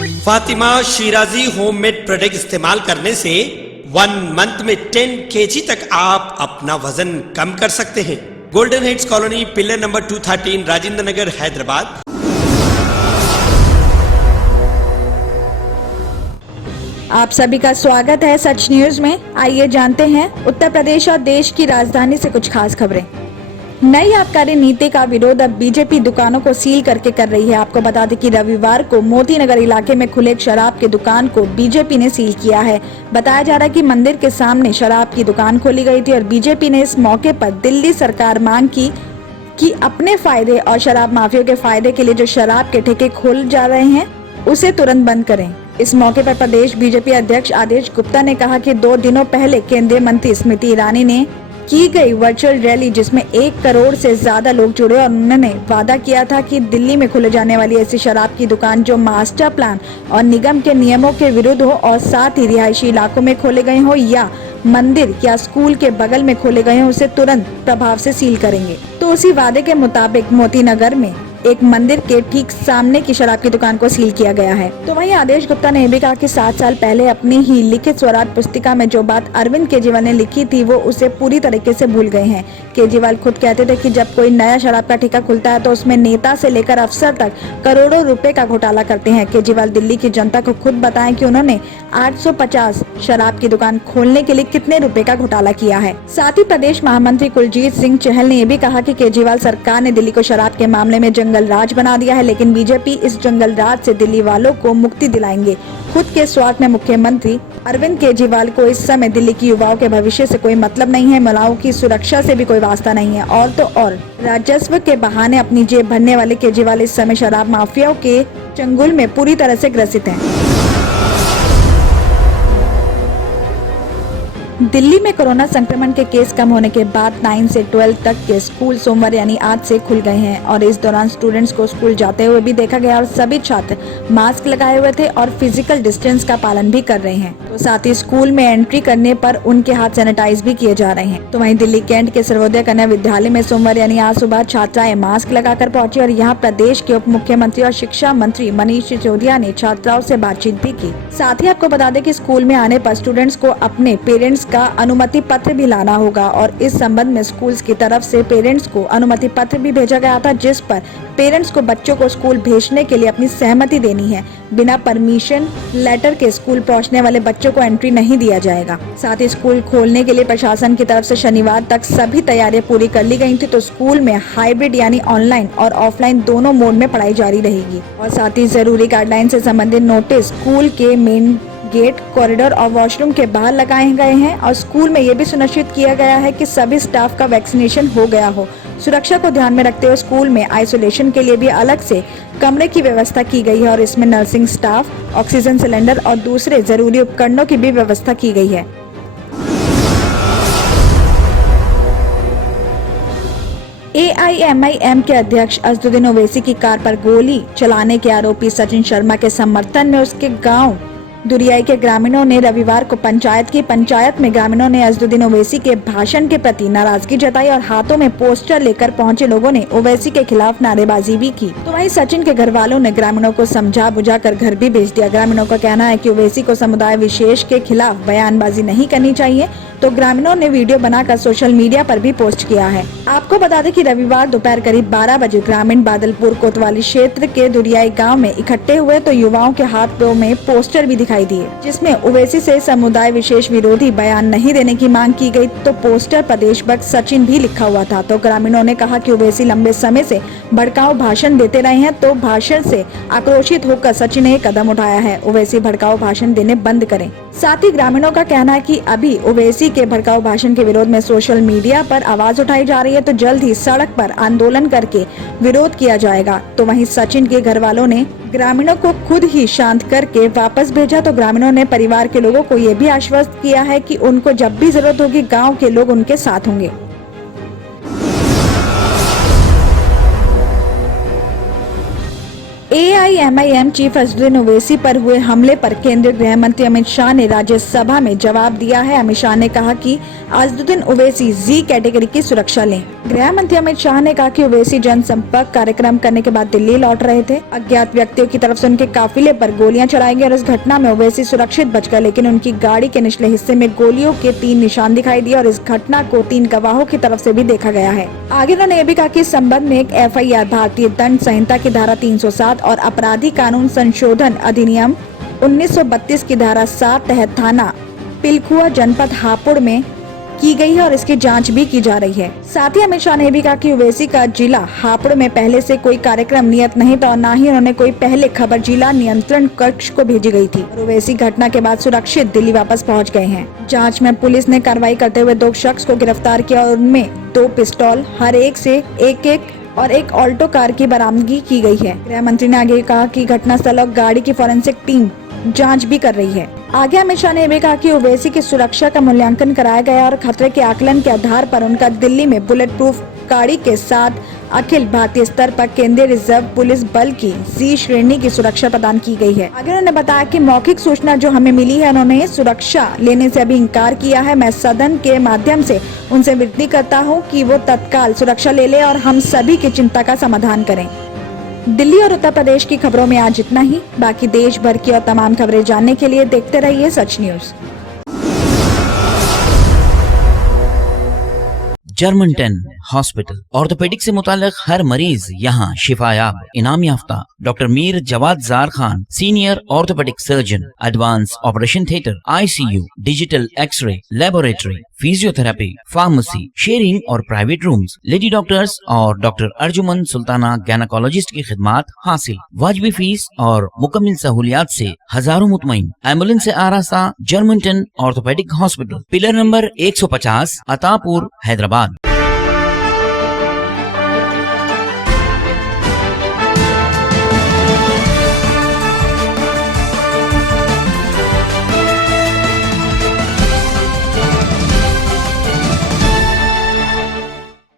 Fatima Shirazi homemade product इस्तेमाल करने से 1 मंथ में 10 kg तक आप अपना वजन कम कर सकते हैं। Golden heights colony, pillar number 213, Rajendra Nagar, Hyderabad. आप सभी का स्वागत है सच न्यूज में। आइए जानते हैं उत्तर प्रदेश और देश की राजधानी से कुछ खास खबरें। नई आबकारी नीति का विरोध अब बीजेपी दुकानों को सील करके कर रही है। आपको बता दें कि रविवार को मोती नगर इलाके में खुले एक शराब की दुकान को बीजेपी ने सील किया है। बताया जा रहा है कि मंदिर के सामने शराब की दुकान खोली गई थी और बीजेपी ने इस मौके पर दिल्ली सरकार मांग की कि अपने फायदे और शराब माफियों के फायदे के लिए जो शराब के ठेके खोल जा रहे हैं उसे तुरंत बंद करें। इस मौके पर प्रदेश बीजेपी अध्यक्ष आदेश गुप्ता ने कहा कि 2 दिनों पहले केंद्रीय मंत्री स्मृति ईरानी ने की गई वर्चुअल रैली जिसमें 1 करोड़ से ज्यादा लोग जुड़े और उन्होंने वादा किया था कि दिल्ली में खुले जाने वाली ऐसी शराब की दुकान जो मास्टर प्लान और निगम के नियमों के विरुद्ध हो और साथ ही रिहायशी इलाकों में खोले गए हो या मंदिर या स्कूल के बगल में खोले गए हो उसे तुरंत प्रभाव से सील करेंगे। तो उसी वादे के मुताबिक मोती नगर में एक मंदिर के ठीक सामने की शराब की दुकान को सील किया गया है। तो वहीं आदेश गुप्ता ने यह भी कहा कि 7 साल पहले अपनी ही लिखित स्वराज पुस्तिका में जो बात अरविंद केजरीवाल ने लिखी थी वो उसे पूरी तरीके से भूल गए हैं। केजरीवाल खुद कहते थे कि जब कोई नया शराब का ठेका खुलता है तो उसमें नेता से लेकर अफसर तक करोड़ों रुपए का घोटाला करते हैं। केजरीवाल दिल्ली की जनता को खुद बताएं कि उन्होंने 850 शराब की दुकान खोलने के लिए कितने रुपए का घोटाला किया है। साथ ही प्रदेश महामंत्री कुलजीत सिंह चहल ने यह भी कहा कि केजरीवाल सरकार ने दिल्ली को शराब के मामले में जंगल राज बना दिया है, लेकिन बीजेपी इस जंगल राज से दिल्ली वालों को मुक्ति दिलाएंगे। खुद के स्वार्थ में मुख्यमंत्री अरविंद केजरीवाल को इस समय दिल्ली की युवाओं के भविष्य से कोई मतलब नहीं है, महिलाओं की सुरक्षा से भी कोई वास्ता नहीं है और तो और राजस्व के बहाने अपनी जेब भरने वाले केजरीवाल इस समय शराब माफियाओं के चंगुल में पूरी तरह से ग्रसित हैं। दिल्ली में कोरोना संक्रमण के केस कम होने के बाद 9 से 12 तक के स्कूल सोमवार यानी आज से खुल गए हैं और इस दौरान स्टूडेंट्स को स्कूल जाते हुए भी देखा गया और सभी छात्र मास्क लगाए हुए थे और फिजिकल डिस्टेंस का पालन भी कर रहे हैं। तो साथ ही स्कूल में एंट्री करने पर उनके हाथ सैनिटाइज भी किए जा रहे हैं। तो वहीं दिल्ली कैंट के सर्वोदय कन्या विद्यालय में सोमवार यानी आज सुबह छात्राएं मास्क लगाकर पहुंची और यहाँ प्रदेश के उप मुख्यमंत्री और शिक्षा मंत्री मनीष सिसोदिया ने छात्राओं से बातचीत भी की। साथ ही आपको बता दें कि स्कूल में आने पर स्टूडेंट्स को अपने पेरेंट्स का अनुमति पत्र भी लाना होगा और इस संबंध में स्कूल्स की तरफ से पेरेंट्स को अनुमति पत्र भी भेजा गया था जिस पर पेरेंट्स को बच्चों को स्कूल भेजने के लिए अपनी सहमति देनी है। बिना परमिशन लेटर के स्कूल पहुंचने वाले बच्चों को एंट्री नहीं दिया जाएगा। साथ ही स्कूल खोलने के लिए प्रशासन की तरफ से शनिवार तक सभी तैयारियां पूरी कर ली गई थी। तो स्कूल में हाइब्रिड यानी ऑनलाइन और ऑफलाइन दोनों मोड में पढ़ाई जारी रहेगी और साथ ही जरूरी गाइडलाइन से संबंधित नोटिस स्कूल के मेन गेट, कॉरिडोर और वॉशरूम के बाहर लगाए गए हैं और स्कूल में ये भी सुनिश्चित किया गया है कि सभी स्टाफ का वैक्सीनेशन हो गया हो। सुरक्षा को ध्यान में रखते हुए स्कूल में आइसोलेशन के लिए भी अलग से कमरे की व्यवस्था की गई है और इसमें नर्सिंग स्टाफ, ऑक्सीजन सिलेंडर और दूसरे जरूरी उपकरणों की भी व्यवस्था की गई है। AIMIM के अध्यक्ष असदुद्दीन ओवैसी की कार पर गोली चलाने के आरोपी सचिन शर्मा के समर्थन में उसके गांव दुरियाई के ग्रामीणों ने रविवार को पंचायत में ग्रामीणों ने असदुद्दीन ओवैसी के भाषण के प्रति नाराजगी जताई और हाथों में पोस्टर लेकर पहुंचे लोगों ने ओवैसी के खिलाफ नारेबाजी भी की। तो वहीं सचिन के घर वालों ने ग्रामीणों को समझा बुझाकर घर भी भेज दिया। ग्रामीणों का कहना है कि ओवैसी को समुदाय विशेष के खिलाफ बयानबाजी नहीं करनी चाहिए। तो ग्रामीणों ने वीडियो बनाकर सोशल मीडिया पर भी पोस्ट किया है। आपको बता दें कि रविवार दोपहर करीब 12 बजे ग्रामीण बादलपुर कोतवाली क्षेत्र के दुरियाई गांव में इकट्ठे हुए तो युवाओं के हाथों में पोस्टर भी दिखाई दिए जिसमें ओवैसी से समुदाय विशेष विरोधी बयान नहीं देने की मांग की गई। तो पोस्टर पर देशभक्त सचिन भी लिखा हुआ था। तो ग्रामीणों ने कहा कि ओवैसी लंबे समय से भड़काऊ भाषण देते रहे हैं तो भाषण से आक्रोशित होकर सचिन ने कदम उठाया है। ओवैसी भड़काऊ भाषण देने बंद करें। साथ ही ग्रामीणों का कहना है कि अभी ओवैसी के भड़काऊ भाषण के विरोध में सोशल मीडिया पर आवाज उठाई जा रही है तो जल्द ही सड़क पर आंदोलन करके विरोध किया जाएगा। तो वहीं सचिन के घर वालों ने ग्रामीणों को खुद ही शांत करके वापस भेजा। तो ग्रामीणों ने परिवार के लोगों को ये भी आश्वस्त किया है कि उनको जब भी जरूरत होगी गांव के लोग उनके साथ होंगे। PIMIM चीफ असदुद्दीन ओवैसी पर हुए हमले पर केंद्रीय गृह मंत्री अमित शाह ने राज्यसभा में जवाब दिया है। अमित शाह ने कहा कि असदुद्दीन ओवैसी जी कैटेगरी की सुरक्षा लें। गृह मंत्री अमित शाह ने कहा कि ओवैसी जनसंपर्क कार्यक्रम करने के बाद दिल्ली लौट रहे थे। अज्ञात व्यक्तियों की तरफ से उनके काफिले पर गोलियां चलाई गई और इस घटना में ओवैसी सुरक्षित बच गए, लेकिन उनकी गाड़ी के निचले हिस्से में गोलियों के 3 निशान दिखाई दिए और इस घटना को 3 गवाहों की तरफ से भी देखा गया है। आगे उन्होंने ये भी कहा कि इस संबंध में एक FIR भारतीय दंड संहिता की धारा 307 और आपराधिक कानून संशोधन अधिनियम 1932 की धारा 7 तहत थाना पिलखुआ जनपद हापुड़ में की गई है और इसकी जांच भी की जा रही है। साथ ही अमित शाह ने भी कहा कि ओवैसी का जिला हापुड़ में पहले से कोई कार्यक्रम नियत नहीं था और न ही उन्होंने कोई पहले खबर जिला नियंत्रण कक्ष को भेजी गई थी और ओवैसी घटना के बाद सुरक्षित दिल्ली वापस पहुंच गए हैं। जांच में पुलिस ने कार्रवाई करते हुए 2 शख्स को गिरफ्तार किया और उनमें 2 पिस्तौल, हर एक से एक और एक ऑल्टो कार की बरामदगी की गई है। गृह मंत्री ने आगे कहा कि घटनास्थल और गाड़ी की फॉरेंसिक टीम जांच भी कर रही है। आगे अमित शाह ने भी कहा कि ओवैसी की सुरक्षा का मूल्यांकन कराया गया और खतरे के आकलन के आधार पर उनका दिल्ली में बुलेट प्रूफ गाड़ी के साथ अखिल भारतीय स्तर पर केंद्रीय रिजर्व पुलिस बल की C श्रेणी की सुरक्षा प्रदान की गई है। आगे उन्होंने बताया कि मौखिक सूचना जो हमें मिली है, उन्होंने सुरक्षा लेने से अभी इंकार किया है। मैं सदन के माध्यम से उनसे विनती करता हूं कि वो तत्काल सुरक्षा ले ले और हम सभी की चिंता का समाधान करें। दिल्ली और उत्तर प्रदेश की खबरों में आज इतना ही। बाकी देश भर की और तमाम खबरें जानने के लिए देखते रहिए Sach news. German 10 hospital orthopaedic से मुताल्लिक हर मरीज यहाँ शिफायाब। इनाम याफ्ता doctor Mir Jawad Jar Khan, senior orthopaedic surgeon, advance operation theatre, ICU, digital x ray, laboratory, physiotherapy, pharmacy, sharing और प्राइवेट रूम्स, लेडी डॉक्टर्स और डॉक्टर अर्जुमन सुल्ताना गैनाकोलॉजिस्ट की खिदमात हासिल। वाजबी फीस और मुकम्मल सहूलियात से हजारों मुतमईन। एम्बुलेंस से आरास्ता German 10 orthopaedic hospital, pillar number 150, Attapur, Hyderabad.